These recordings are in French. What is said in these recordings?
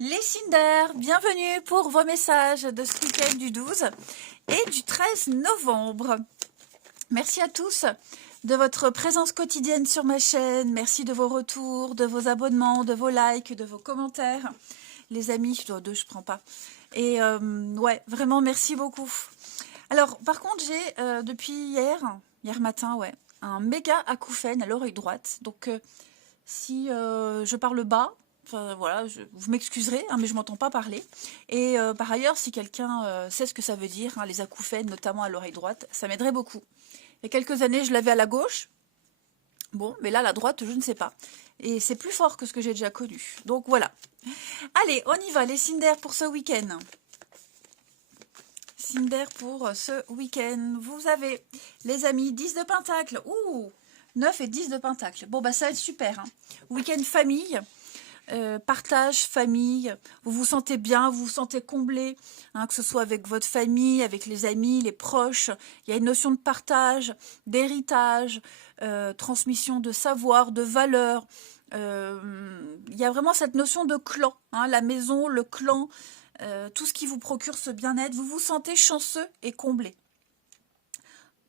Les Cinder, bienvenue pour vos messages de ce week-end du 12 et du 13 novembre. Merci à tous de votre présence quotidienne sur ma chaîne. Merci de vos retours, de vos abonnements, de vos likes, de vos commentaires. Les amis, deux, je prends pas. Et ouais, vraiment, merci beaucoup. Alors, par contre, j'ai depuis hier matin, ouais, un méga acouphène à l'oreille droite. Donc, si je parle bas, enfin, voilà, vous m'excuserez, hein, mais je m'entends pas parler. Et par ailleurs, si quelqu'un sait ce que ça veut dire, hein, les acouphènes, notamment à l'oreille droite, ça m'aiderait beaucoup. Il y a quelques années, je l'avais à la gauche. Bon, mais là, la droite, je ne sais pas. Et c'est plus fort que ce que j'ai déjà connu. Donc voilà. Allez, on y va, les Cinder pour ce week-end. Cinder pour ce week-end. Vous avez, les amis, 10 de pentacle. Ouh, 9 et 10 de pentacle. Bon, bah ça va être super. Hein. Week-end famille. Partage, famille, vous vous sentez bien, vous vous sentez comblé, hein, que ce soit avec votre famille, avec les amis, les proches. Il y a une notion de partage, d'héritage, transmission de savoir, de valeurs. Il y a vraiment cette notion de clan, hein, la maison, le clan, tout ce qui vous procure ce bien-être. Vous vous sentez chanceux et comblé.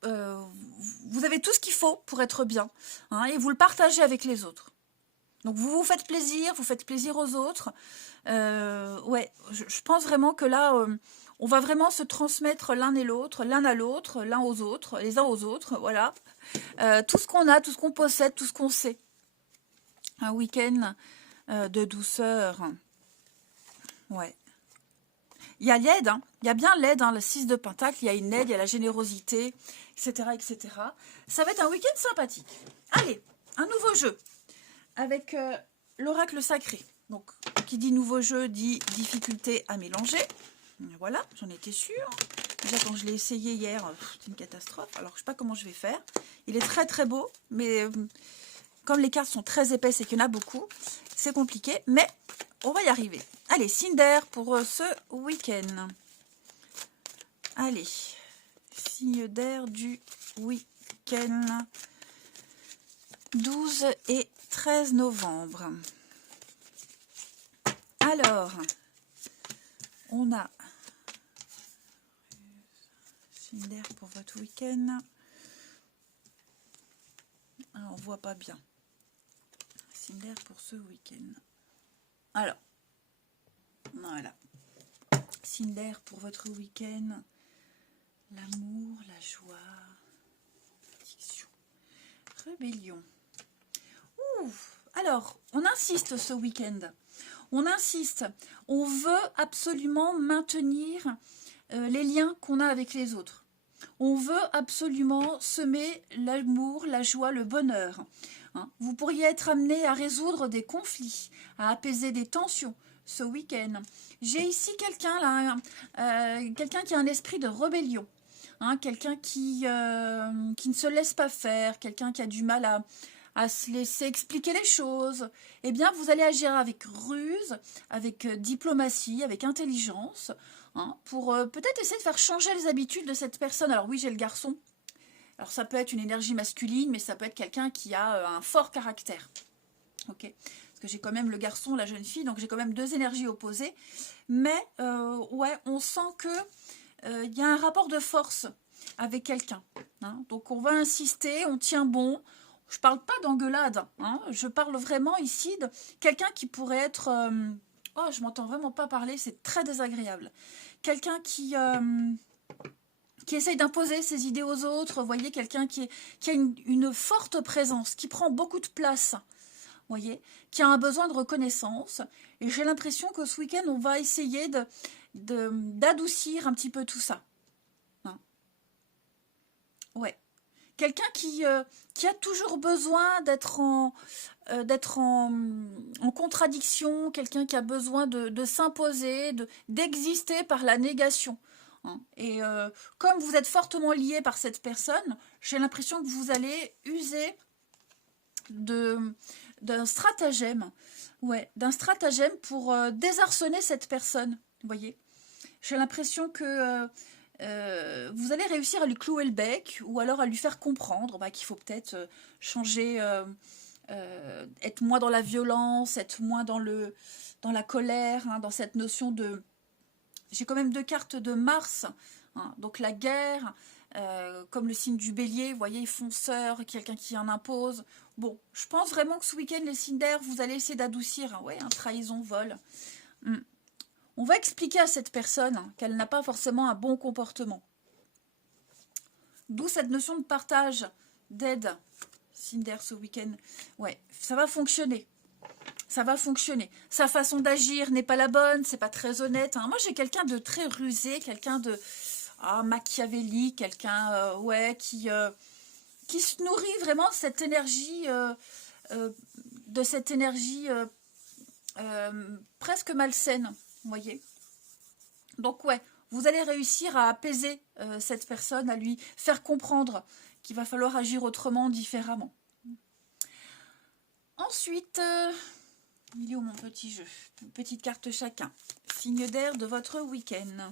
Vous avez tout ce qu'il faut pour être bien, hein, et vous le partagez avec les autres. Donc vous vous faites plaisir aux autres. Ouais, je pense vraiment que là, on va vraiment se transmettre l'un et l'autre, l'un à l'autre, l'un aux autres, les uns aux autres, voilà. Tout ce qu'on a, tout ce qu'on possède, tout ce qu'on sait. Un week-end de douceur. Ouais. Il y a l'aide, hein. Il y a bien l'aide, hein, le 6 de pentacle, il y a une aide, il y a la générosité, etc., etc. Ça va être un week-end sympathique. Allez, un nouveau jeu. Avec l'oracle sacré. Donc, qui dit nouveau jeu, dit difficulté à mélanger. Voilà, j'en étais sûre. Déjà, quand je l'ai essayé hier, c'est une catastrophe. Alors, je ne sais pas comment je vais faire. Il est très, très beau, mais comme les cartes sont très épaisses et qu'il y en a beaucoup, c'est compliqué, mais on va y arriver. Allez, Cinder pour ce week-end. Allez, signe d'air du week-end 12 et 13 novembre. Alors, on a Cinder pour votre week-end. Ah, on voit pas bien. Cinder pour ce week-end. Alors, voilà. Cinder pour votre week-end. L'amour, la joie, l'addiction, rébellion. Ouh, alors, on insiste ce week-end. On insiste. On veut absolument maintenir les liens qu'on a avec les autres. On veut absolument semer l'amour, la joie, le bonheur. Hein. Vous pourriez être amené à résoudre des conflits, à apaiser des tensions ce week-end. J'ai ici quelqu'un là, quelqu'un qui a un esprit de rébellion. Hein, quelqu'un qui ne se laisse pas faire, quelqu'un qui a du mal à se laisser expliquer les choses, eh bien, vous allez agir avec ruse, avec diplomatie, avec intelligence, hein, pour peut-être essayer de faire changer les habitudes de cette personne. Alors oui, j'ai le garçon. Alors ça peut être une énergie masculine, mais ça peut être quelqu'un qui a un fort caractère. Ok, parce que j'ai quand même le garçon, la jeune fille, donc j'ai quand même deux énergies opposées. Mais ouais, on sent que y a un rapport de force avec quelqu'un. Hein. Donc on va insister, on tient bon. Je parle pas d'engueulade, hein. Je parle vraiment ici de quelqu'un qui pourrait être... oh, je m'entends vraiment pas parler, c'est très désagréable. Quelqu'un qui essaye d'imposer ses idées aux autres, vous voyez, quelqu'un qui a une forte présence, qui prend beaucoup de place, vous voyez, qui a un besoin de reconnaissance. Et j'ai l'impression que ce week-end, on va essayer d'adoucir un petit peu tout ça. Hein. Ouais. Quelqu'un qui a toujours besoin d'être en contradiction, quelqu'un qui a besoin de s'imposer, d'exister par la négation. Hein. Et comme vous êtes fortement lié par cette personne, j'ai l'impression que vous allez user d'un stratagème, ouais, d'un stratagème pour désarçonner cette personne. Vous voyez, j'ai l'impression que vous allez réussir à lui clouer le bec ou alors à lui faire comprendre qu'il faut peut-être changer être moins dans la violence, être moins dans la colère, hein, dans cette notion de... J'ai quand même 2 cartes de Mars, hein, donc la guerre, comme le signe du bélier, vous voyez, fonceur, quelqu'un qui en impose. Bon, je pense vraiment que ce week-end, les signes d'air, vous allez essayer d'adoucir, hein, ouais, hein, trahison, vol. On va expliquer à cette personne hein, qu'elle n'a pas forcément un bon comportement. D'où cette notion de partage, d'aide, signe d'air ce week-end. Ouais, ça va fonctionner. Ça va fonctionner. Sa façon d'agir n'est pas la bonne, c'est pas très honnête. Hein. Moi, j'ai quelqu'un de très rusé, quelqu'un de machiavélique, quelqu'un ouais, qui se nourrit vraiment de cette énergie, presque malsaine, vous voyez. Donc ouais, vous allez réussir à apaiser cette personne, à lui faire comprendre qu'il va falloir agir autrement, différemment. Ensuite, il est où mon petit jeu? Une petite carte chacun. Signe d'air de votre week-end.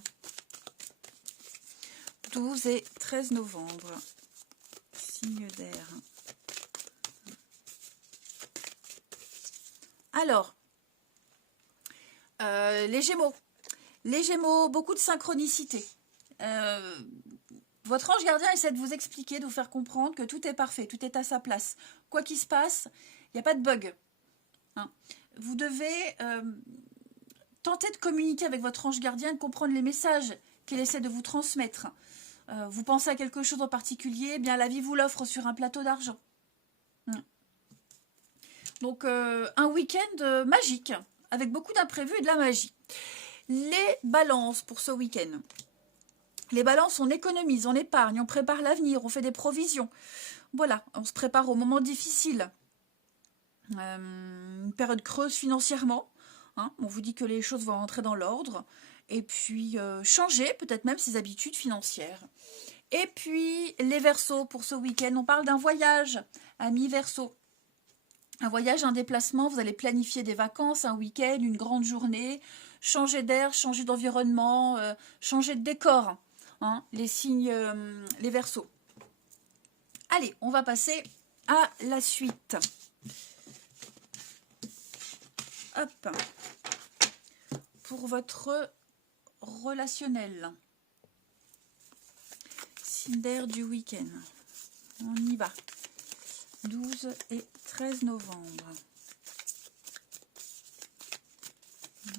12 et 13 novembre. Signe d'air. Alors, les Gémeaux. Les Gémeaux, beaucoup de synchronicité. Votre ange gardien essaie de vous expliquer, de vous faire comprendre que tout est parfait, tout est à sa place. Quoi qu'il se passe, il n'y a pas de bug. Hein. Vous devez tenter de communiquer avec votre ange gardien, de comprendre les messages qu'elle essaie de vous transmettre. Vous pensez à quelque chose en particulier, eh bien la vie vous l'offre sur un plateau d'argent. Donc un week-end magique, avec beaucoup d'imprévus et de la magie. Les balances pour ce week-end. Les balances, on économise, on épargne, on prépare l'avenir, on fait des provisions. Voilà, on se prépare au moment difficile. Une période creuse financièrement. Hein, on vous dit que les choses vont rentrer dans l'ordre. Et puis, changer peut-être même ses habitudes financières. Et puis, les Verseaux pour ce week-end. On parle d'un voyage, amis Verseaux. Un voyage, un déplacement, vous allez planifier des vacances, un week-end, une grande journée, changer d'air, changer d'environnement, changer de décor. Hein, les signes, les Verseaux. Allez, on va passer à la suite. Hop. Pour votre relationnel. Signe d'air du week-end. On y va. 12 et 13 novembre.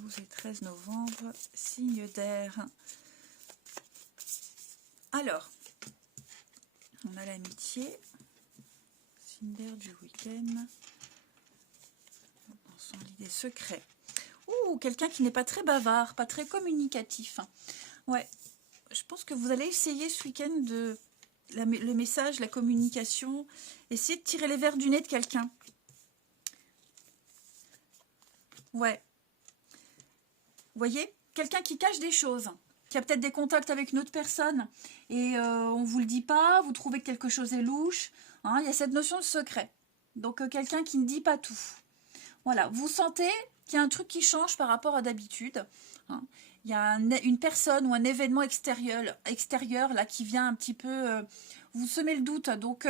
12 et 13 novembre, signe d'air. Alors, on a l'amitié, signe d'air du week-end. Dans son lit des secrets. Ouh, quelqu'un qui n'est pas très bavard, pas très communicatif. Ouais, je pense que vous allez essayer ce week-end de... le message, la communication, essayez de tirer les verres du nez de quelqu'un. Ouais. Vous voyez, quelqu'un qui cache des choses, qui a peut-être des contacts avec une autre personne, et on ne vous le dit pas, vous trouvez que quelque chose est louche. Hein, il y a cette notion de secret. Donc, quelqu'un qui ne dit pas tout. Voilà, vous sentez qu'il y a un truc qui change par rapport à d'habitude. Hein. Il y a une personne ou un événement extérieur là, qui vient un petit peu vous semer le doute. Donc,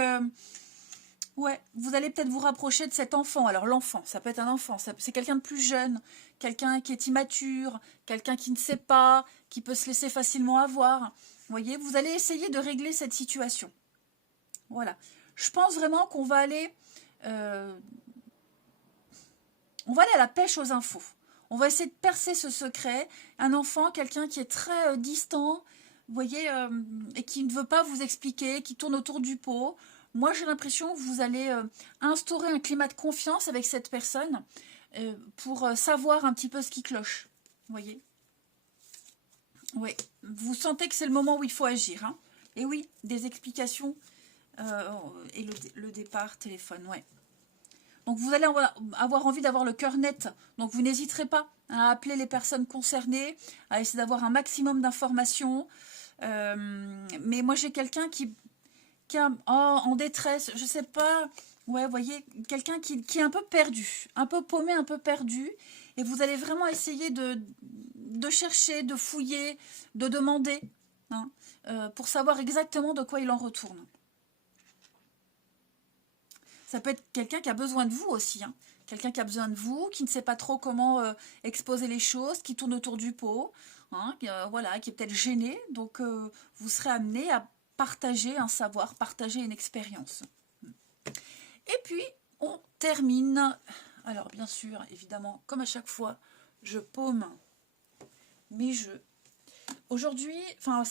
ouais, vous allez peut-être vous rapprocher de cet enfant. Alors, l'enfant, ça peut être un enfant, c'est quelqu'un de plus jeune, quelqu'un qui est immature, quelqu'un qui ne sait pas, qui peut se laisser facilement avoir. Vous voyez, vous allez essayer de régler cette situation. Voilà. Je pense vraiment qu'on va aller... on va aller à la pêche aux infos. On va essayer de percer ce secret. Un enfant, quelqu'un qui est très distant, vous voyez, et qui ne veut pas vous expliquer, qui tourne autour du pot. Moi, j'ai l'impression que vous allez instaurer un climat de confiance avec cette personne pour savoir un petit peu ce qui cloche. Vous voyez? Oui, vous sentez que c'est le moment où il faut agir. Hein. Et oui, des explications et le départ, téléphone, ouais. Donc, vous allez avoir envie d'avoir le cœur net. Donc, vous n'hésiterez pas à appeler les personnes concernées, à essayer d'avoir un maximum d'informations. Mais moi, j'ai quelqu'un qui est en détresse, je ne sais pas. Ouais, vous voyez, quelqu'un qui est un peu perdu, un peu paumé, un peu perdu. Et vous allez vraiment essayer de chercher, de fouiller, de demander, hein, pour savoir exactement de quoi il en retourne. Ça peut être quelqu'un qui a besoin de vous aussi, hein. Quelqu'un qui a besoin de vous, qui ne sait pas trop comment exposer les choses, qui tourne autour du pot, hein, voilà, qui est peut-être gêné. Donc, vous serez amené à partager un savoir, partager une expérience. Et puis, on termine. Alors, bien sûr, évidemment, comme à chaque fois, je paume mes jeux. Aujourd'hui, enfin,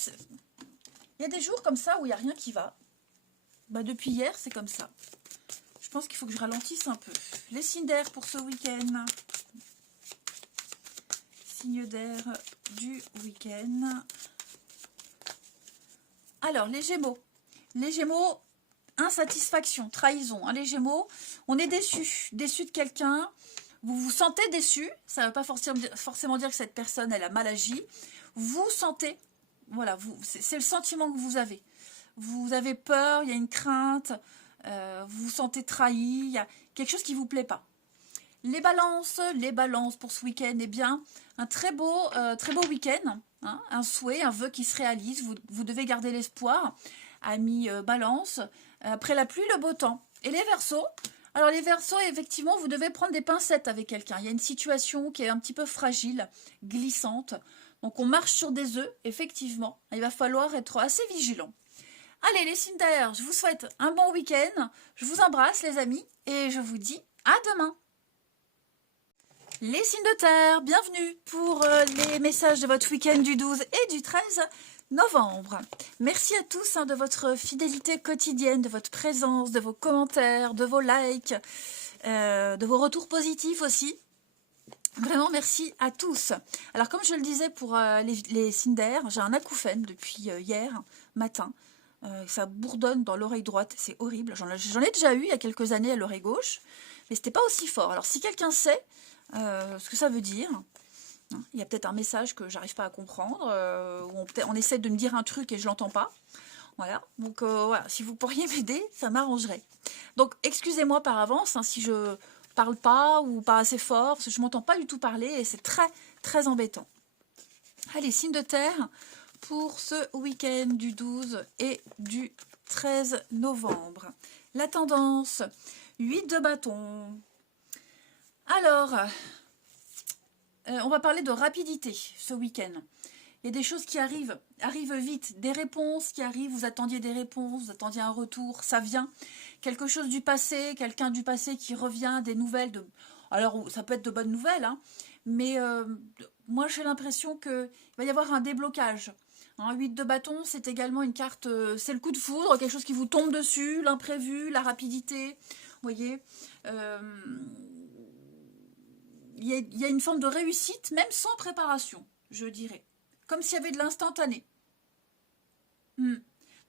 il y a des jours comme ça où il n'y a rien qui va. Bah, depuis hier, c'est comme ça. Je pense qu'il faut que je ralentisse un peu. Les signes d'air pour ce week-end. Signes d'air du week-end. Alors, les Gémeaux. Les Gémeaux, insatisfaction, trahison. Hein, les Gémeaux, on est déçu. Déçu de quelqu'un. Vous vous sentez déçu. Ça ne veut pas forcément dire que cette personne, elle a mal agi. Vous sentez, voilà, c'est le sentiment que vous avez. Vous avez peur, il y a une crainte, vous vous sentez trahi, il y a quelque chose qui ne vous plaît pas. Les balances pour ce week-end, eh bien, un très beau week-end, hein, un souhait, un vœu qui se réalise, vous devez garder l'espoir, amis balance, après la pluie, le beau temps. Et les Verseaux, alors les Verseaux, effectivement, vous devez prendre des pincettes avec quelqu'un. Il y a une situation qui est un petit peu fragile, glissante, donc on marche sur des œufs, effectivement, il va falloir être assez vigilant. Allez les signes d'air, je vous souhaite un bon week-end, je vous embrasse les amis, et je vous dis à demain. Les signes de terre, bienvenue pour les messages de votre week-end du 12 et du 13 novembre. Merci à tous de votre fidélité quotidienne, de votre présence, de vos commentaires, de vos likes, de vos retours positifs aussi. Vraiment, merci à tous. Alors, comme je le disais pour les signes d'air, j'ai un acouphène depuis hier matin. Ça bourdonne dans l'oreille droite, c'est horrible. J'en ai déjà eu il y a quelques années à l'oreille gauche, mais c'était pas aussi fort. Alors, si quelqu'un sait ce que ça veut dire, il y a peut-être un message que j'arrive pas à comprendre, ou on essaie de me dire un truc et je l'entends pas. Voilà, donc voilà, si vous pourriez m'aider, ça m'arrangerait. Donc, excusez-moi par avance si je parle pas ou pas assez fort, parce que je m'entends pas du tout parler et c'est très, très embêtant. Allez, signe de terre pour ce week-end du 12 et du 13 novembre. La tendance, 8 de bâton. Alors, on va parler de rapidité ce week-end. Il y a des choses qui arrivent vite, des réponses qui arrivent, vous attendiez des réponses, vous attendiez un retour, ça vient. Quelque chose du passé, quelqu'un du passé qui revient, des nouvelles. Alors, ça peut être de bonnes nouvelles, hein, mais moi j'ai l'impression qu'il va y avoir un déblocage. 8 de bâton, c'est également une carte, c'est le coup de foudre, quelque chose qui vous tombe dessus, l'imprévu, la rapidité, vous voyez. Il y a une forme de réussite, même sans préparation, je dirais. Comme s'il y avait de l'instantané.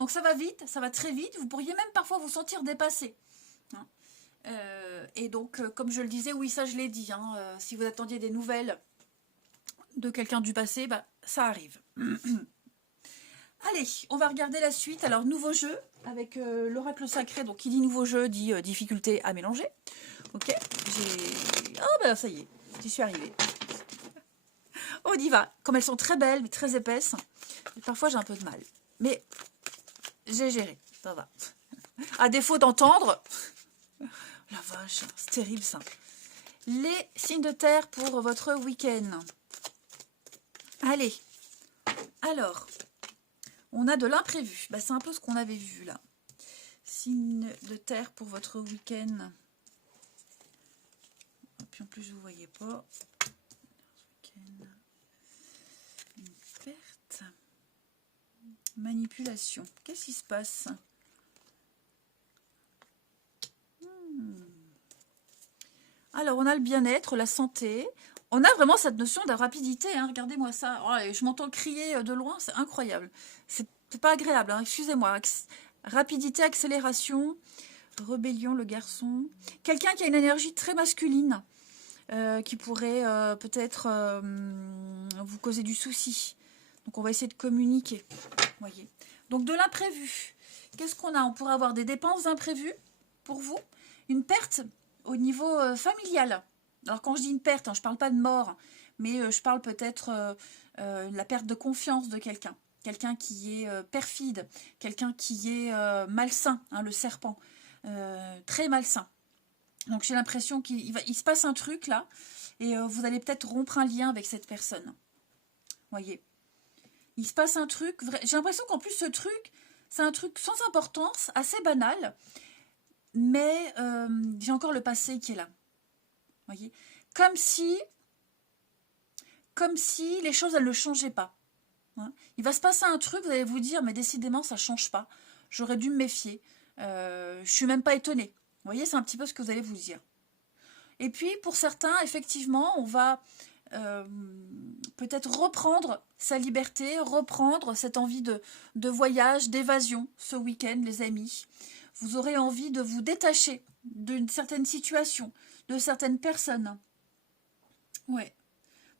Donc ça va vite, ça va très vite. Vous pourriez même parfois vous sentir dépassé. Et donc, comme je le disais, oui, ça je l'ai dit. Si vous attendiez des nouvelles de quelqu'un du passé, ça arrive. Allez, on va regarder la suite. Alors, nouveau jeu avec l'oracle sacré. Donc, qui dit nouveau jeu dit difficulté à mélanger. Ok, ça y est, j'y suis arrivée. On y va. Comme elles sont très belles, mais très épaisses, parfois j'ai un peu de mal. Mais j'ai géré, ça va. À défaut d'entendre... La vache, c'est terrible ça. Les signes de terre pour votre week-end. Allez. Alors, on a de l'imprévu. C'est un peu ce qu'on avait vu là. Signes de terre pour votre week-end. Et puis en plus, je ne vous voyais pas. Une perte. Manipulation. Qu'est-ce qui se passe ? Alors, on a le bien-être, la santé. On a vraiment cette notion de rapidité. Regardez-moi ça. Oh, je m'entends crier de loin, c'est incroyable. C'est pas agréable, excusez-moi. Rapidité, accélération, rébellion, le garçon. Quelqu'un qui a une énergie très masculine, qui pourrait peut-être vous causer du souci. Donc, on va essayer de communiquer. Voyez. Donc, de l'imprévu. Qu'est-ce qu'on a ? On pourrait avoir des dépenses imprévues pour vous. Une perte au niveau familial. Alors quand je dis une perte, je ne parle pas de mort, mais je parle peut-être la perte de confiance de quelqu'un. Quelqu'un qui est perfide, quelqu'un qui est malsain, le serpent. très malsain. Donc j'ai l'impression qu'il se passe un truc là, et vous allez peut-être rompre un lien avec cette personne. Voyez, il se passe un truc, j'ai l'impression qu'en plus ce truc, c'est un truc sans importance, assez banal, mais j'ai encore le passé qui est là. Voyez, comme si les choses, elles ne changeaient pas. Hein. Il va se passer un truc, vous allez vous dire, mais décidément, ça ne change pas. J'aurais dû me méfier. Je ne suis même pas étonnée. Vous voyez, c'est un petit peu ce que vous allez vous dire. Et puis, pour certains, effectivement, on va peut-être reprendre sa liberté, reprendre cette envie de voyage, d'évasion ce week-end, les amis. Vous aurez envie de vous détacher d'une certaine situation, de certaines personnes. Ouais.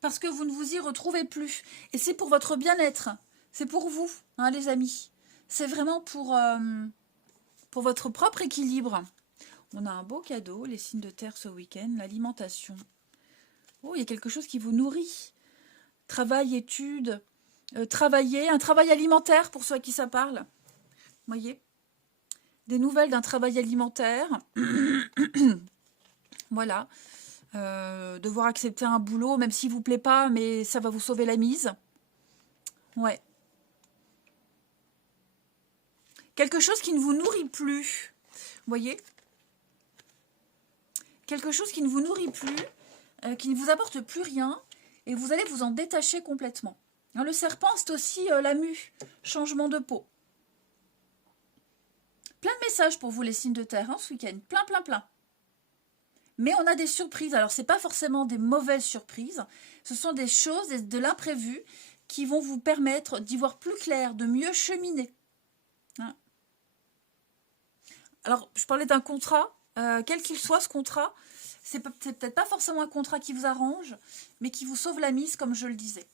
Parce que vous ne vous y retrouvez plus. Et c'est pour votre bien-être. C'est pour vous, hein, les amis. C'est vraiment pour votre propre équilibre. On a un beau cadeau, les signes de terre ce week-end, l'alimentation. Oh, il y a quelque chose qui vous nourrit. Travail, études, travailler, un travail alimentaire pour ceux à qui ça parle. Voyez, des nouvelles d'un travail alimentaire. Voilà. Devoir accepter un boulot, même s'il ne vous plaît pas, mais ça va vous sauver la mise. Ouais. Quelque chose qui ne vous nourrit plus. Voyez ? Quelque chose qui ne vous nourrit plus, qui ne vous apporte plus rien, et vous allez vous en détacher complètement. Hein, le serpent, c'est aussi la mue, changement de peau. Plein de messages pour vous, les signes de terre, hein, ce week-end. Plein, plein, plein. Mais on a des surprises. Alors, ce n'est pas forcément des mauvaises surprises. Ce sont des choses, de l'imprévu, qui vont vous permettre d'y voir plus clair, de mieux cheminer. Hein. Alors, je parlais d'un contrat. Quel qu'il soit, ce contrat, c'est peut-être pas forcément un contrat qui vous arrange, mais qui vous sauve la mise, comme je le disais.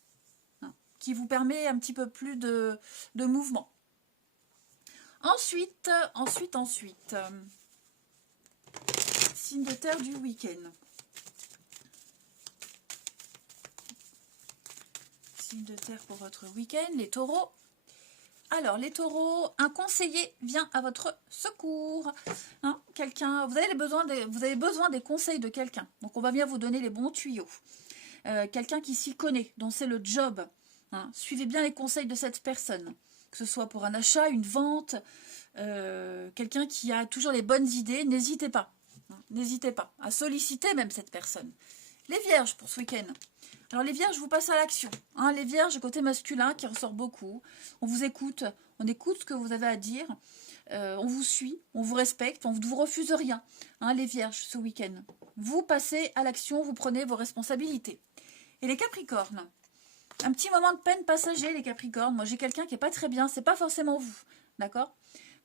Hein. Qui vous permet un petit peu plus de mouvement. Ensuite, signe de terre du week-end. Signe de terre pour votre week-end, les taureaux. Alors, les taureaux, un conseiller vient à votre secours. Hein, quelqu'un, vous avez besoin des conseils de quelqu'un. Donc, on va bien vous donner les bons tuyaux. Quelqu'un qui s'y connaît, dont c'est le job. Hein, suivez bien les conseils de cette personne. Que ce soit pour un achat, une vente, quelqu'un qui a toujours les bonnes idées, n'hésitez pas. Hein, n'hésitez pas à solliciter même cette personne. Les vierges pour ce week-end. Alors les vierges, je vous passe à l'action. Hein, les vierges, côté masculin qui ressort beaucoup. On vous écoute, on écoute ce que vous avez à dire. On vous suit, on vous respecte, on ne vous refuse rien. Hein, les vierges, ce week-end. Vous passez à l'action, vous prenez vos responsabilités. Et les capricornes, un petit moment de peine passager, les capricornes. Moi, j'ai quelqu'un qui n'est pas très bien, c'est pas forcément vous. D'accord ?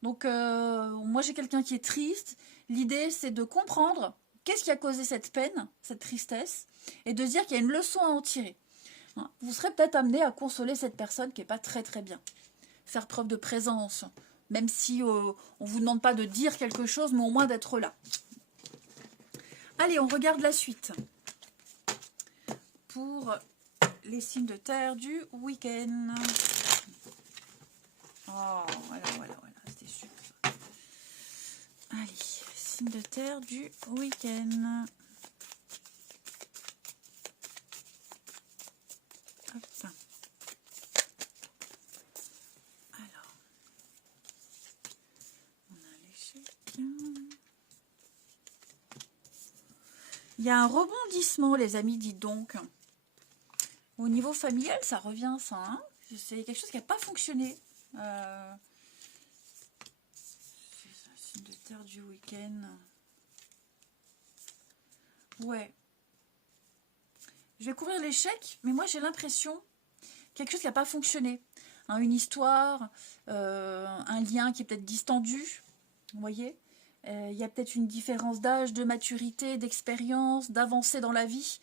Donc, moi, j'ai quelqu'un qui est triste. L'idée, c'est de comprendre qu'est-ce qui a causé cette peine, cette tristesse, et de se dire qu'il y a une leçon à en tirer. Hein, vous serez peut-être amené à consoler cette personne qui n'est pas très très bien. Faire preuve de présence, même si on ne vous demande pas de dire quelque chose, mais au moins d'être là. Allez, on regarde la suite. Pour les signes de terre du week-end. Oh, voilà, c'était super. Allez, signes de terre du week-end. Hop. Alors, on a l'échec. Il y a un rebondissement, les amis, dites donc. Au niveau familial, ça revient, ça. Hein, c'est quelque chose qui n'a pas fonctionné. C'est un signe de terre du week-end. Ouais. Je vais couvrir l'échec, mais moi j'ai l'impression quelque chose qui n'a pas fonctionné. Hein, une histoire, un lien qui est peut-être distendu. Vous voyez, il y a peut-être une différence d'âge, de maturité, d'expérience, d'avancée dans la vie.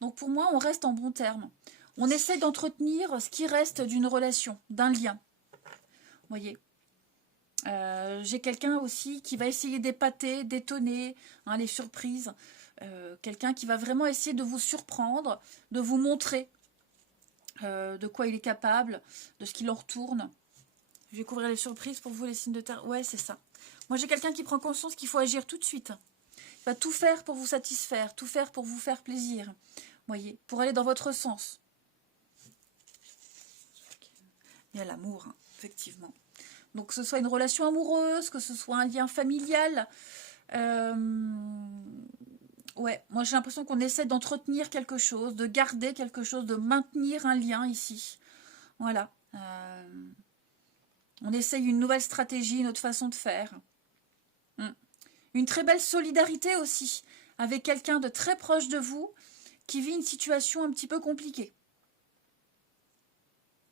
Donc pour moi, on reste en bons termes. On essaie d'entretenir ce qui reste d'une relation, d'un lien. Vous voyez, j'ai quelqu'un aussi qui va essayer d'épater, d'étonner, hein, les surprises. Quelqu'un qui va vraiment essayer de vous surprendre, de vous montrer de quoi il est capable, de ce qu'il en retourne. Je vais couvrir les surprises pour vous, les signes de terre. Ouais, c'est ça. Moi, j'ai quelqu'un qui prend conscience qu'il faut agir tout de suite. Il va tout faire pour vous satisfaire, tout faire pour vous faire plaisir. Voyez, pour aller dans votre sens. Il y a l'amour, hein, effectivement. Donc, que ce soit une relation amoureuse, que ce soit un lien familial. Ouais, moi j'ai l'impression qu'on essaie d'entretenir quelque chose, de garder quelque chose, de maintenir un lien ici. Voilà. On essaye une nouvelle stratégie, une autre façon de faire. Une très belle solidarité aussi, avec quelqu'un de très proche de vous, qui vit une situation un petit peu compliquée.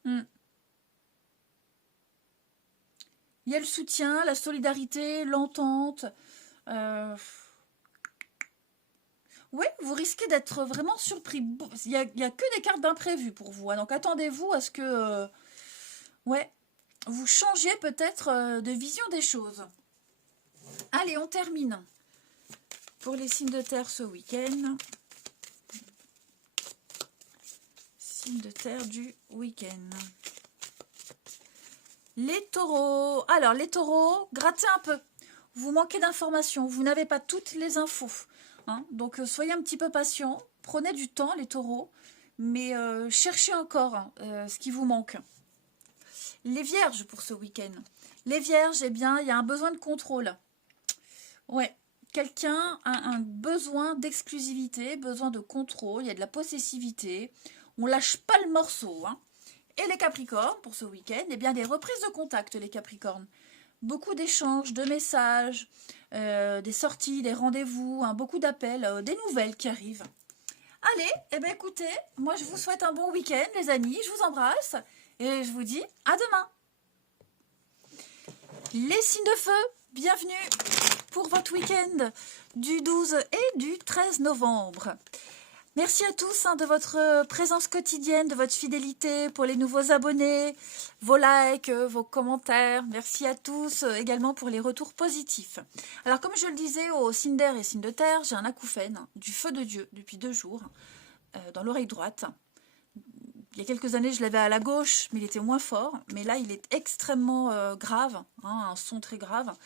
Il y a le soutien, la solidarité, l'entente. Oui, vous risquez d'être vraiment surpris. Il y a que des cartes d'imprévu pour vous. Hein, donc attendez-vous à ce que ouais, vous changiez peut-être de vision des choses. Allez, on termine. Pour les signes de terre ce week-end. Signes de terre du week-end. Les taureaux. Alors, les taureaux, grattez un peu. Vous manquez d'informations. Vous n'avez pas toutes les infos. Hein, donc, soyez un petit peu patient. Prenez du temps, les taureaux. Mais cherchez encore ce qui vous manque. Les vierges pour ce week-end. Les vierges, eh bien, il y a un besoin de contrôle. Ouais. Quelqu'un a un besoin d'exclusivité, besoin de contrôle. Il y a de la possessivité. On lâche pas le morceau, hein. Et les Capricornes, pour ce week-end, eh bien, des reprises de contact, les Capricornes. Beaucoup d'échanges, de messages, des sorties, des rendez-vous, hein, beaucoup d'appels, des nouvelles qui arrivent. Allez, eh bien, écoutez, moi, je vous souhaite un bon week-end, les amis. Je vous embrasse et je vous dis à demain. Les signes de feu, bienvenue pour votre week-end du 12 et du 13 novembre. Merci à tous de votre présence quotidienne, de votre fidélité pour les nouveaux abonnés, vos likes, vos commentaires. Merci à tous également pour les retours positifs. Alors comme je le disais aux signes d'air et signes de terre, j'ai un acouphène du feu de Dieu depuis 2 jours dans l'oreille droite. Il y a quelques années, je l'avais à la gauche, mais il était moins fort. Mais là, il est extrêmement grave, hein, un son très grave.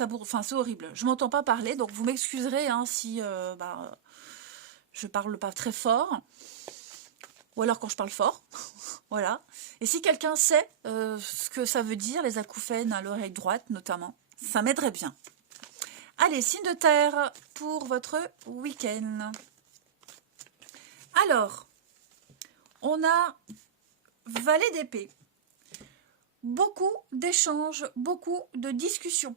Enfin, c'est horrible. Je ne m'entends pas parler, donc vous m'excuserez hein, si... je parle pas très fort, ou alors quand je parle fort, voilà. Et si quelqu'un sait ce que ça veut dire, les acouphènes à l'oreille droite notamment, ça m'aiderait bien. Allez, signe de terre pour votre week-end. Alors, on a valet d'épée. Beaucoup d'échanges, beaucoup de discussions.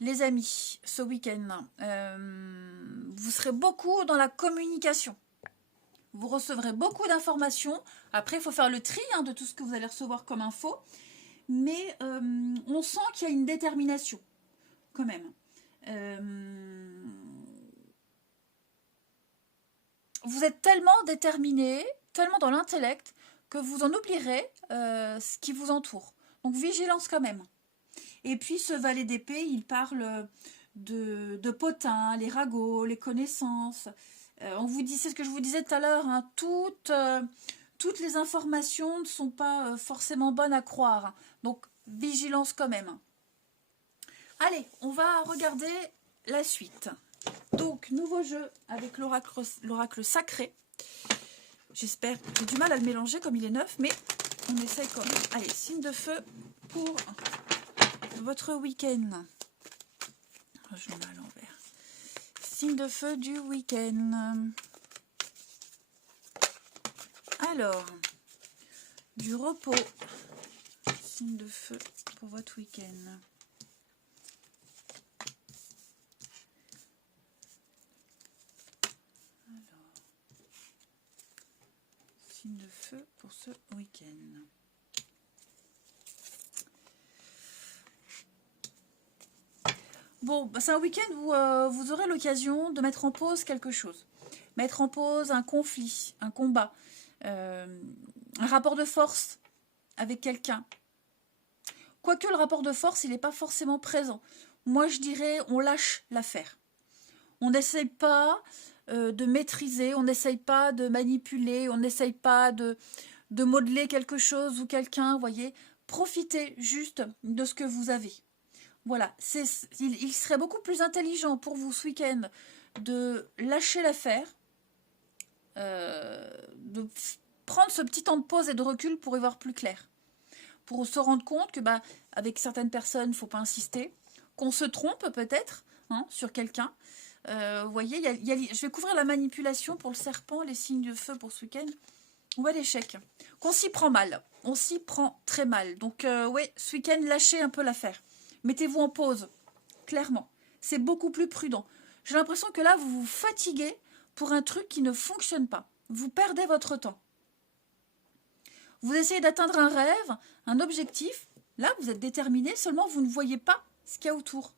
Les amis, ce week-end, vous serez beaucoup dans la communication. Vous recevrez beaucoup d'informations. Après, il faut faire le tri hein, de tout ce que vous allez recevoir comme info. Mais on sent qu'il y a une détermination, quand même. Vous êtes tellement déterminé, tellement dans l'intellect, que vous en oublierez ce qui vous entoure. Donc, vigilance quand même. Et puis, ce valet d'épée, il parle de potins, les ragots, les connaissances. On vous dit, c'est ce que je vous disais tout à l'heure, hein, toutes les informations ne sont pas forcément bonnes à croire. Donc, vigilance quand même. Allez, on va regarder la suite. Donc, nouveau jeu avec l'oracle sacré. J'espère, j'ai du mal à le mélanger comme il est neuf, mais on essaye quand même. Allez, signe de feu pour... votre week-end. Je le mets à l'envers. Signe de feu du week-end. Alors, du repos. Signe de feu pour votre week-end. Alors, signe de feu pour ce week-end. Bon, c'est un week-end où vous aurez l'occasion de mettre en pause quelque chose. Mettre en pause un conflit, un combat, un rapport de force avec quelqu'un. Quoique le rapport de force, il n'est pas forcément présent. Moi, je dirais, on lâche l'affaire. On n'essaye pas de maîtriser, on n'essaye pas de manipuler, on n'essaye pas de modeler quelque chose ou quelqu'un, vous voyez. Profitez juste de ce que vous avez. Voilà, il serait beaucoup plus intelligent pour vous ce week-end de lâcher l'affaire, de prendre ce petit temps de pause et de recul pour y voir plus clair. Pour se rendre compte que bah, avec certaines personnes, il ne faut pas insister, qu'on se trompe peut-être hein, sur quelqu'un. Vous voyez, je vais couvrir la manipulation pour le serpent, les signes de feu pour ce week-end. On voit l'échec. Qu'on s'y prend mal. On s'y prend très mal. Donc, ouais, ce week-end, lâchez un peu l'affaire. Mettez-vous en pause, clairement. C'est beaucoup plus prudent. J'ai l'impression que là, vous vous fatiguez pour un truc qui ne fonctionne pas. Vous perdez votre temps. Vous essayez d'atteindre un rêve, un objectif. Là, vous êtes déterminé, seulement vous ne voyez pas ce qu'il y a autour.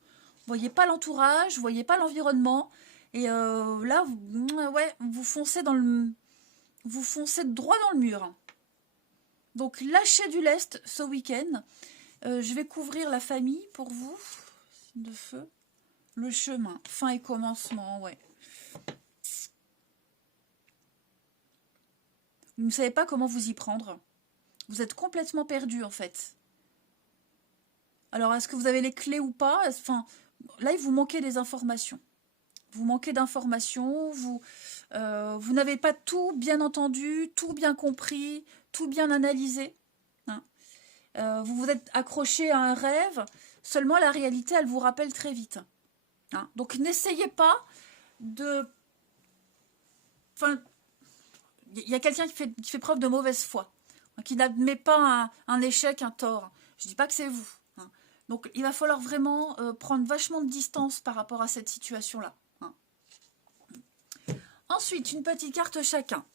Vous ne voyez pas l'entourage, vous ne voyez pas l'environnement. Et là, ouais, vous foncez droit dans le mur. Donc, lâchez du lest ce week-end. Je vais couvrir la famille pour vous. Signe de feu. Le chemin. Fin et commencement, ouais. Vous ne savez pas comment vous y prendre. Vous êtes complètement perdu, en fait. Alors, est-ce que vous avez les clés ou pas? Enfin, là, il vous manquait des informations. Vous manquez d'informations. Vous n'avez pas tout bien entendu, tout bien compris, tout bien analysé. Vous vous êtes accroché à un rêve, seulement la réalité, elle vous rappelle très vite. Hein. Donc, n'essayez pas de... Enfin, il y a quelqu'un qui fait preuve de mauvaise foi, hein, qui n'admet pas un échec, un tort. Je ne dis pas que c'est vous. Hein. Donc, il va falloir vraiment prendre vachement de distance par rapport à cette situation-là. Hein. Ensuite, une petite carte chacun.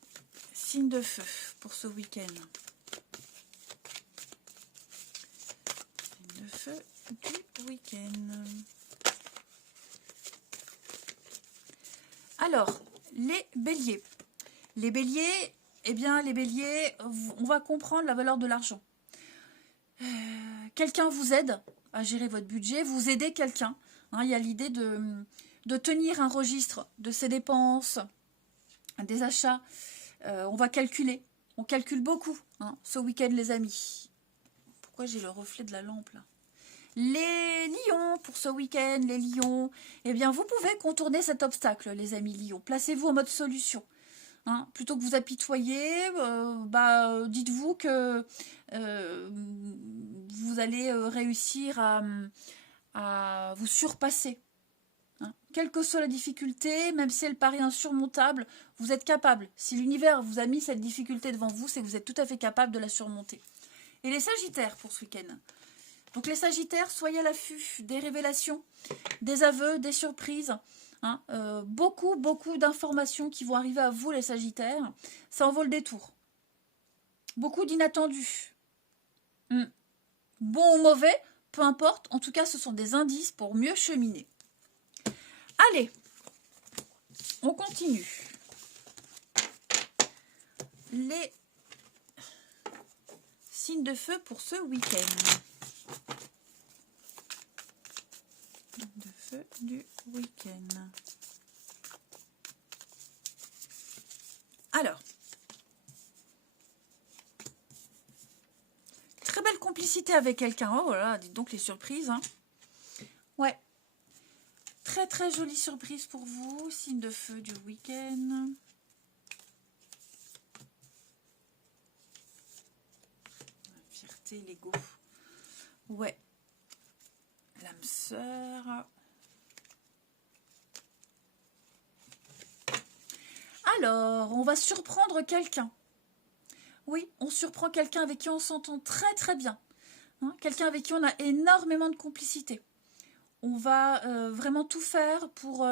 Signe de feu pour ce week-end. Du week-end. Alors, les béliers. Les béliers, eh bien, les béliers, on va comprendre la valeur de l'argent. Quelqu'un vous aide à gérer votre budget, vous aidez quelqu'un. Hein, il y a l'idée de tenir un registre de ses dépenses, des achats. On va calculer. On calcule beaucoup hein, ce week-end, les amis. Pourquoi j'ai le reflet de la lampe, là ? Les lions, pour ce week-end, les lions, eh bien, vous pouvez contourner cet obstacle, les amis lions. Placez-vous en mode solution. Hein, plutôt que vous apitoyer, dites-vous que vous allez réussir à vous surpasser. Hein. Quelle que soit la difficulté, même si elle paraît insurmontable, vous êtes capable. Si l'univers vous a mis cette difficulté devant vous, c'est que vous êtes tout à fait capable de la surmonter. Et les sagittaires pour ce week-end. Donc les sagittaires, soyez à l'affût des révélations, des aveux, des surprises. Hein, beaucoup d'informations qui vont arriver à vous les sagittaires. Ça en vaut le détour. Beaucoup d'inattendus. Bon ou mauvais, peu importe. En tout cas, ce sont des indices pour mieux cheminer. Allez, on continue. Les signes de feu pour ce week-end. De feu du week-end. Alors, très belle complicité avec quelqu'un. Oh voilà, dites donc les surprises. Hein. Ouais. Très jolie surprise pour vous. Signe de feu du week-end. Fierté, l'ego. Ouais. L'âme sœur. Alors, on va surprendre quelqu'un. Oui, on surprend quelqu'un avec qui on s'entend très bien. Hein, quelqu'un avec qui on a énormément de complicité. On va vraiment tout faire pour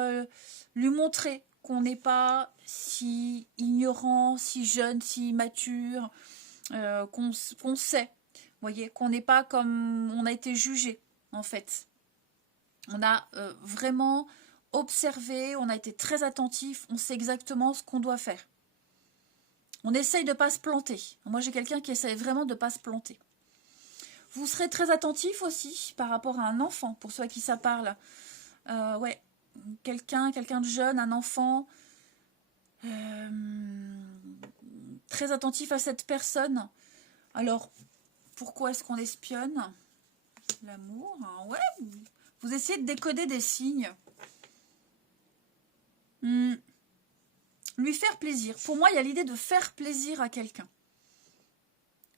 lui montrer qu'on n'est pas si ignorant, si jeune, si immature, qu'on sait. Vous voyez, qu'on n'est pas comme on a été jugé, en fait. On a vraiment observé, on a été très attentif, on sait exactement ce qu'on doit faire. On essaye de ne pas se planter. Moi, j'ai quelqu'un qui essaye vraiment de ne pas se planter. Vous serez très attentif aussi par rapport à un enfant, pour ceux à qui ça parle. Ouais, quelqu'un de jeune, un enfant. Très attentif à cette personne. Alors, pourquoi est-ce qu'on espionne ? L'amour, hein, ouais. Vous essayez de décoder des signes. Lui faire plaisir. Pour moi, il y a l'idée de faire plaisir à quelqu'un.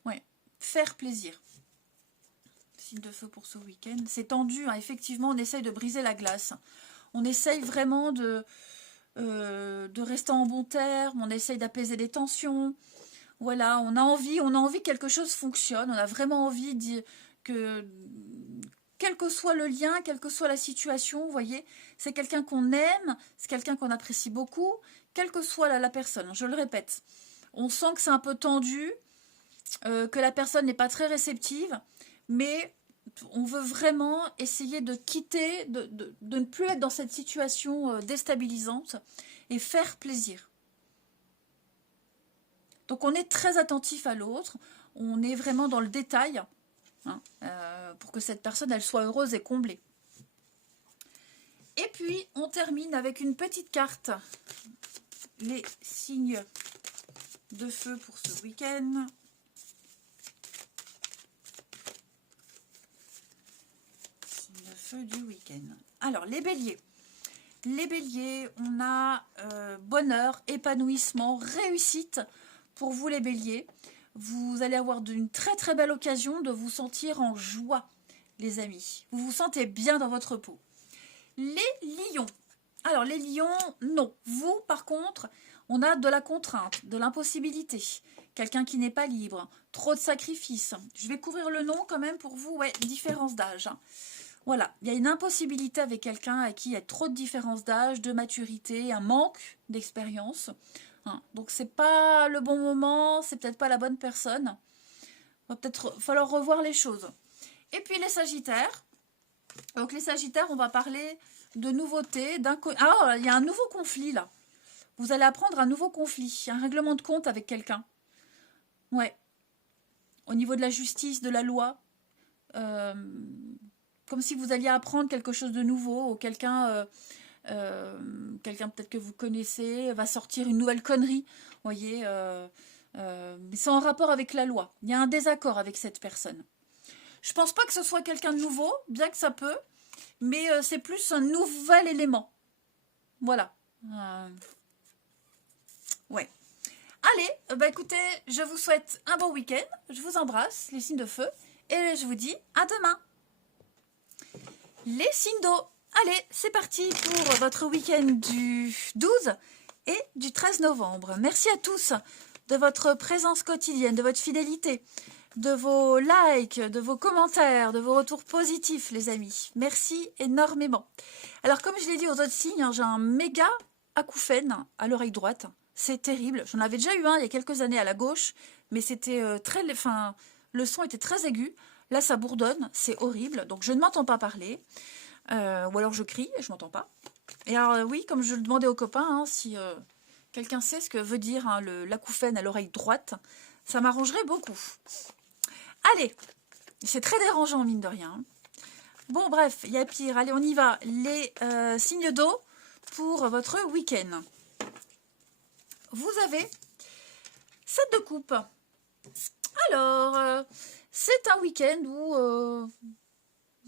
Ouais, faire plaisir. Signe de feu pour ce week-end. C'est tendu, hein. Effectivement, on essaye de briser la glace. On essaye vraiment de rester en bon terme. On essaye d'apaiser les tensions. Voilà, on a envie que quelque chose fonctionne. On a vraiment envie que, quel que soit le lien, quelle que soit la situation, vous voyez, c'est quelqu'un qu'on aime, c'est quelqu'un qu'on apprécie beaucoup, quelle que soit la personne, je le répète. On sent que c'est un peu tendu, que la personne n'est pas très réceptive, mais on veut vraiment essayer de quitter, de ne plus être dans cette situation déstabilisante et faire plaisir. Donc on est très attentif à l'autre, on est vraiment dans le détail, hein, pour que cette personne elle soit heureuse et comblée. Et puis on termine avec une petite carte, les signes de feu pour ce week-end. Signes de feu du week-end. Alors les béliers. Les béliers, on a bonheur, épanouissement, réussite. Pour vous les béliers, vous allez avoir une très très belle occasion de vous sentir en joie, les amis. Vous vous sentez bien dans votre peau. Les lions. Alors les lions, non. Vous, par contre, on a de la contrainte, de l'impossibilité. Quelqu'un qui n'est pas libre, trop de sacrifices. Je vais couvrir le nom quand même pour vous. Ouais, différence d'âge. Voilà, il y a une impossibilité avec quelqu'un à qui il y a trop de différence d'âge, de maturité, un manque d'expérience. Donc c'est pas le bon moment, c'est peut-être pas la bonne personne. Il va peut-être falloir revoir les choses. Et puis les sagittaires. Donc les sagittaires, on va parler de nouveautés. Ah, il y a un nouveau conflit là. Vous allez apprendre un nouveau conflit, un règlement de compte avec quelqu'un. Ouais. Au niveau de la justice, de la loi. Comme si vous alliez apprendre quelque chose de nouveau, ou quelqu'un peut-être que vous connaissez va sortir une nouvelle connerie, vous voyez, mais c'est en rapport avec la loi. Il y a un désaccord avec cette personne. Je pense pas que ce soit quelqu'un de nouveau, bien que ça peut, mais c'est plus un nouvel élément. Voilà. Ouais. Allez, bah écoutez, je vous souhaite un bon week-end, je vous embrasse, les signes de feu, et je vous dis à demain. Les signes d'eau. Allez, c'est parti pour votre week-end du 12 et du 13 novembre. Merci à tous de votre présence quotidienne, de votre fidélité, de vos likes, de vos commentaires, de vos retours positifs, les amis. Merci énormément. Alors, comme je l'ai dit aux autres signes, j'ai un méga acouphène à l'oreille droite. C'est terrible. J'en avais déjà eu un il y a quelques années à la gauche, mais c'était le son était très aigu. Là, ça bourdonne, c'est horrible. Donc, je ne m'entends pas parler. Ou alors, je crie et je ne m'entends pas. Et alors, oui, comme je le demandais aux copains, si quelqu'un sait ce que veut dire l'acouphène à l'oreille droite, ça m'arrangerait beaucoup. Allez, c'est très dérangeant, mine de rien. Bon, bref, il y a pire. Allez, on y va. Les signes d'eau pour votre week-end. Vous avez 7 de coupe. Alors, c'est un week-end où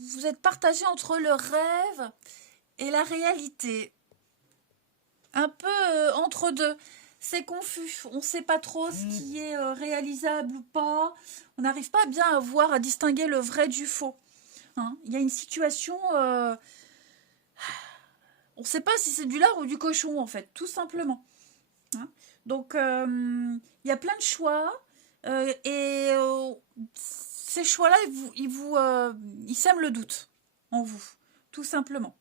vous êtes partagé entre le rêve et la réalité. Un peu entre deux. C'est confus. On ne sait pas trop ce qui est réalisable ou pas. On n'arrive pas bien à voir, à distinguer le vrai du faux. Il y a une situation... on ne sait pas si c'est du lard ou du cochon, en fait, tout simplement. Donc, il y a plein de choix. Et ces choix-là, ils sèment le doute en vous, tout simplement.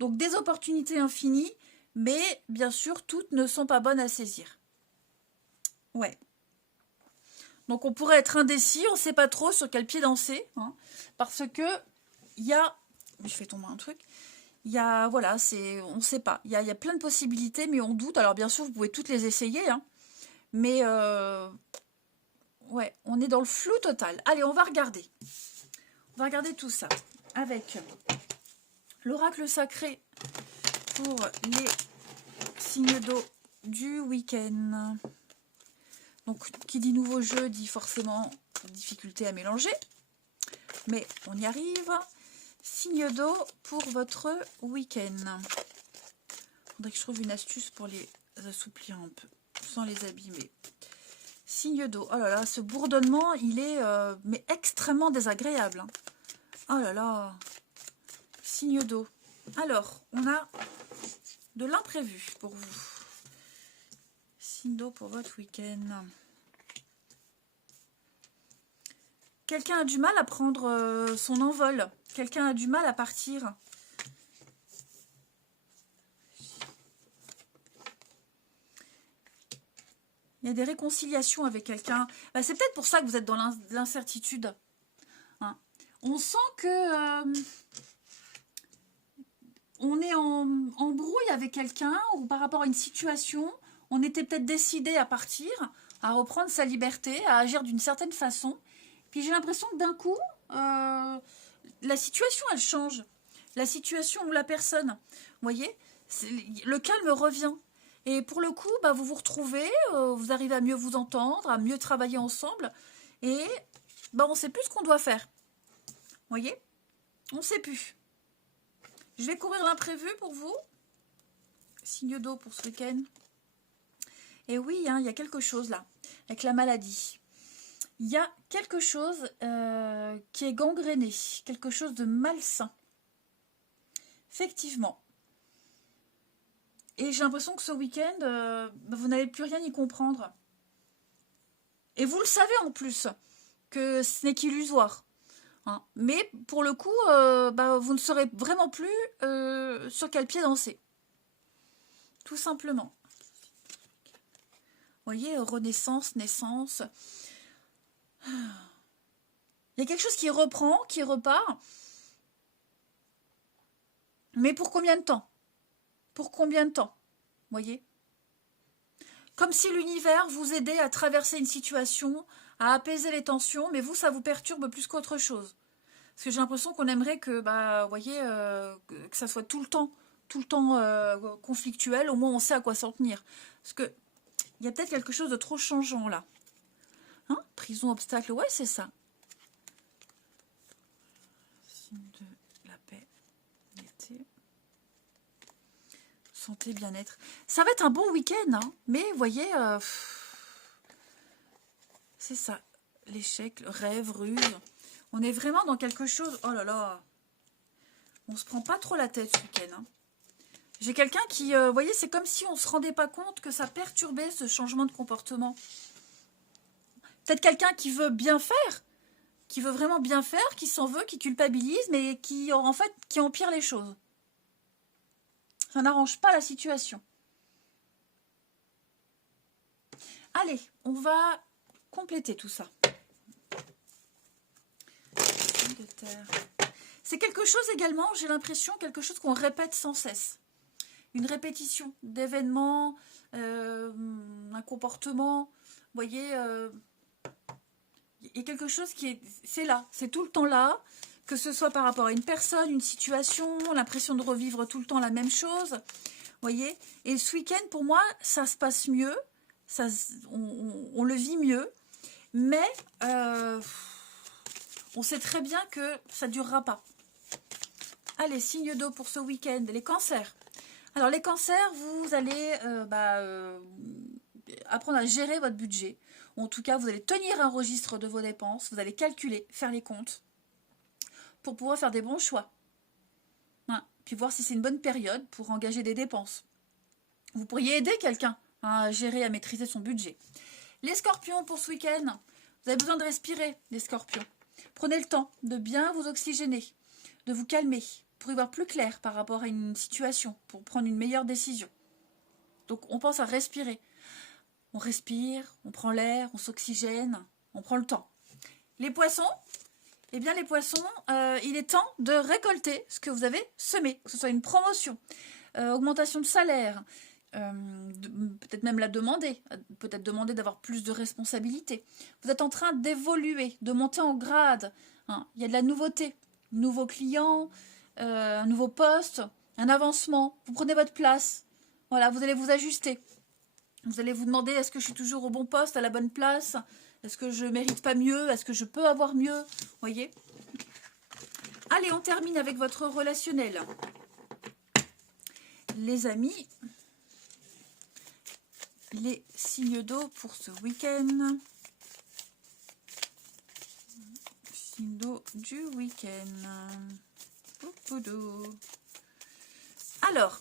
Donc des opportunités infinies, mais bien sûr, toutes ne sont pas bonnes à saisir. Ouais. Donc on pourrait être indécis, on ne sait pas trop sur quel pied danser, parce que il y a... Je fais tomber un truc. Il y a, voilà, on ne sait pas. Il y a plein de possibilités, mais on doute. Alors bien sûr, vous pouvez toutes les essayer, mais... ouais, on est dans le flou total. Allez, on va regarder. On va regarder tout ça avec l'oracle sacré pour les signes d'eau du week-end. Donc, qui dit nouveau jeu dit forcément difficulté à mélanger. Mais on y arrive. Signe d'eau pour votre week-end. Faudrait que je trouve une astuce pour les assouplir un peu, sans les abîmer. Signe d'eau. Oh là là, ce bourdonnement, il est mais extrêmement désagréable. Hein. Oh là là. Signe d'eau. Alors, on a de l'imprévu pour vous. Signe d'eau pour votre week-end. Quelqu'un a du mal à prendre son envol. Quelqu'un a du mal à partir. Il y a des réconciliations avec quelqu'un. Bah, c'est peut-être pour ça que vous êtes dans l'incertitude. Hein. On sent que on est en brouille avec quelqu'un ou par rapport à une situation. On était peut-être décidé à partir, à reprendre sa liberté, à agir d'une certaine façon. Puis j'ai l'impression que d'un coup, la situation, elle change. La situation ou la personne, vous voyez, le calme revient. Et pour le coup, bah, vous vous retrouvez, vous arrivez à mieux vous entendre, à mieux travailler ensemble. Et bah, on ne sait plus ce qu'on doit faire. Vous voyez, on ne sait plus. Je vais courir l'imprévu pour vous. Signe d'eau pour ce week-end. Et oui, hein, il y a quelque chose là, avec la maladie. Il y a quelque chose qui est gangréné, quelque chose de malsain. Effectivement. Et j'ai l'impression que ce week-end, vous n'allez plus rien y comprendre. Et vous le savez en plus, que ce n'est qu'illusoire. Hein. Mais pour le coup, vous ne saurez vraiment plus sur quel pied danser. Tout simplement. Vous voyez, renaissance, naissance. Il y a quelque chose qui reprend, qui repart. Mais pour combien de temps? Pour combien de temps? Vous voyez? Comme si l'univers vous aidait à traverser une situation, à apaiser les tensions, mais vous, ça vous perturbe plus qu'autre chose. Parce que j'ai l'impression qu'on aimerait que, vous voyez, que ça soit tout le temps conflictuel. Au moins, on sait à quoi s'en tenir. Parce que il y a peut-être quelque chose de trop changeant là. Hein? Prison, obstacle, ouais, c'est ça. Signe de la paix, l'été. Santé, bien-être. Ça va être un bon week-end, hein, mais vous voyez, c'est ça. L'échec, le rêve, ruse. On est vraiment dans quelque chose... Oh là là. On se prend pas trop la tête ce week-end. Hein. J'ai quelqu'un qui... vous voyez, c'est comme si on ne se rendait pas compte que ça perturbait ce changement de comportement. Peut-être quelqu'un qui veut bien faire, qui veut vraiment bien faire, qui s'en veut, qui culpabilise, mais qui, en fait, qui empire les choses. Ça n'arrange pas la situation. Allez, on va compléter tout ça. C'est quelque chose également, j'ai l'impression, quelque chose qu'on répète sans cesse. Une répétition d'événements, un comportement. Vous voyez, il y a quelque chose qui est... C'est là, c'est tout le temps là. Que ce soit par rapport à une personne, une situation, l'impression de revivre tout le temps la même chose. Vous voyez? Et ce week-end, pour moi, ça se passe mieux. Ça, on le vit mieux. Mais on sait très bien que ça ne durera pas. Allez, signe d'eau pour ce week-end. Les cancers. Alors, les cancers, vous allez apprendre à gérer votre budget. En tout cas, vous allez tenir un registre de vos dépenses. Vous allez calculer, faire les comptes. Pour pouvoir faire des bons choix. Hein, puis voir si c'est une bonne période pour engager des dépenses. Vous pourriez aider quelqu'un à gérer, à maîtriser son budget. Les scorpions pour ce week-end, vous avez besoin de respirer, les scorpions. Prenez le temps de bien vous oxygéner, de vous calmer, pour y voir plus clair par rapport à une situation, pour prendre une meilleure décision. Donc on pense à respirer. On respire, on prend l'air, on s'oxygène, on prend le temps. Les poissons, eh bien les poissons, il est temps de récolter ce que vous avez semé, que ce soit une promotion, augmentation de salaire, peut-être même la demander, peut-être demander d'avoir plus de responsabilités. Vous êtes en train d'évoluer, de monter en grade, hein. Il y a de la nouveauté, nouveaux clients, un nouveau poste, un avancement, vous prenez votre place, voilà, vous allez vous ajuster. Vous allez vous demander, est-ce que je suis toujours au bon poste, à la bonne place ? Est-ce que je ne mérite pas mieux ? Est-ce que je peux avoir mieux ? Vous voyez ? Allez, on termine avec votre relationnel. Les amis, les signes d'eau pour ce week-end. Signe d'eau du week-end. Alors,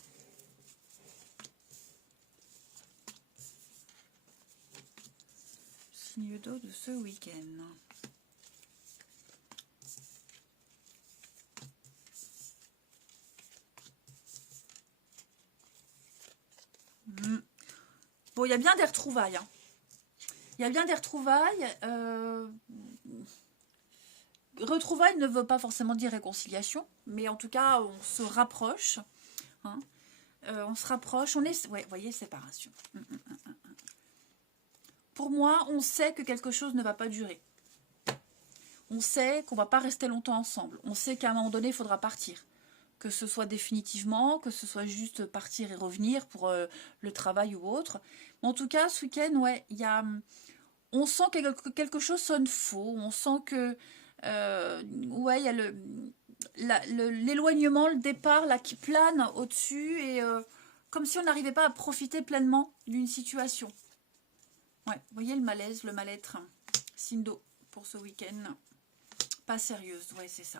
signe d'eau de ce week-end. Bon, il y a bien des retrouvailles. Hein. Il y a bien des retrouvailles. Retrouvailles ne veut pas forcément dire réconciliation, mais en tout cas, on se rapproche. Hein. On se rapproche. On est, ouais, vous voyez, séparation. Pour moi, on sait que quelque chose ne va pas durer. On sait qu'on ne va pas rester longtemps ensemble. On sait qu'à un moment donné, il faudra partir. Que ce soit définitivement, que ce soit juste partir et revenir pour le travail ou autre. Mais en tout cas, ce week-end, ouais, on sent que quelque chose sonne faux. On sent que, ouais, il y a l'éloignement, le départ là qui plane au-dessus et comme si on n'arrivait pas à profiter pleinement d'une situation. Ouais, vous voyez le malaise, le mal-être. Signe d'eau pour ce week-end. Pas sérieuse, ouais, c'est ça.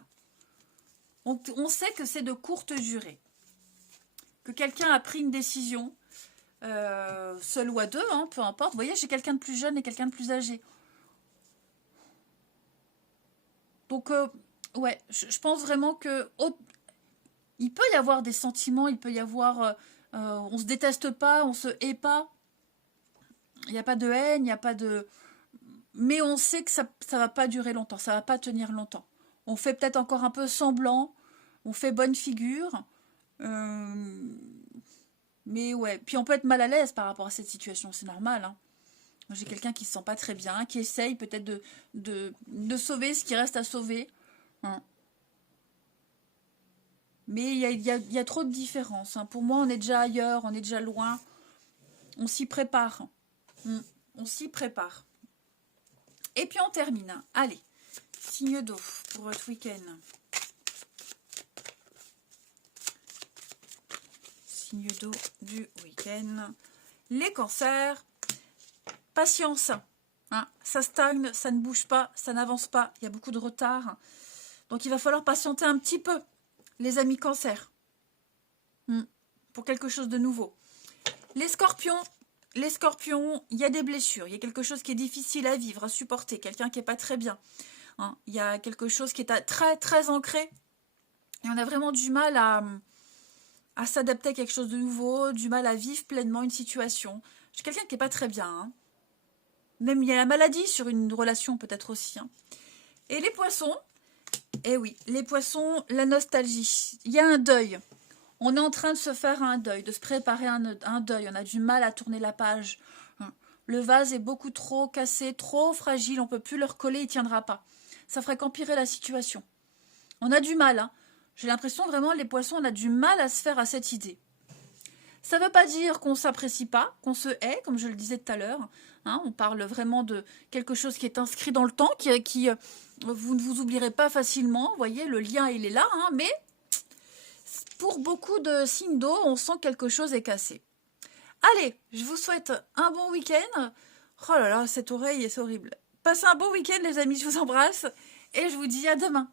On sait que c'est de courte durée. Que quelqu'un a pris une décision, seul ou à deux, hein, peu importe. Vous voyez, j'ai quelqu'un de plus jeune et quelqu'un de plus âgé. Donc, ouais, je pense vraiment que il peut y avoir des sentiments, il peut y avoir... on se déteste pas, on se hait pas. Il n'y a pas de haine, il n'y a pas de... Mais on sait que ça ne va pas durer longtemps, ça ne va pas tenir longtemps. On fait peut-être encore un peu semblant, on fait bonne figure. Mais ouais, puis on peut être mal à l'aise par rapport à cette situation, c'est normal. Hein. J'ai quelqu'un qui se sent pas très bien, qui essaye peut-être de sauver ce qui reste à sauver. Hein. Mais il y a trop de différences. Hein. Pour moi, on est déjà ailleurs, on est déjà loin. On s'y prépare. On s'y prépare. Et puis on termine. Allez, signe d'eau pour votre week-end. Signe d'eau du week-end. Les cancers, patience. Hein, ça stagne, ça ne bouge pas, ça n'avance pas. Il y a beaucoup de retard. Donc il va falloir patienter un petit peu, les amis cancers. Pour quelque chose de nouveau. Les scorpions, il y a des blessures. Il y a quelque chose qui est difficile à vivre, à supporter. Quelqu'un qui n'est pas très bien. Hein, il y a quelque chose qui est très, très ancré. Et on a vraiment du mal à s'adapter à quelque chose de nouveau, du mal à vivre pleinement une situation. J'ai quelqu'un qui n'est pas très bien. Hein. Même il y a la maladie sur une relation peut-être aussi. Hein. Et les poissons, eh oui, les poissons, la nostalgie. Il y a un deuil. On est en train de se faire un deuil, de se préparer un deuil. On a du mal à tourner la page. Le vase est beaucoup trop cassé, trop fragile. On ne peut plus le recoller, il ne tiendra pas. Ça ferait qu'empirer la situation. On a du mal. Hein. J'ai l'impression vraiment, les poissons, on a du mal à se faire à cette idée. Ça ne veut pas dire qu'on ne s'apprécie pas, qu'on se hait, comme je le disais tout à l'heure. Hein, on parle vraiment de quelque chose qui est inscrit dans le temps, qui vous ne vous oublierez pas facilement. Vous voyez, le lien, il est là, hein, mais pour beaucoup de signes d'eau, on sent que quelque chose est cassé. Allez, je vous souhaite un bon week-end. Oh là là, cette oreille, c'est horrible. Passez un bon week-end, les amis, je vous embrasse. Et je vous dis à demain.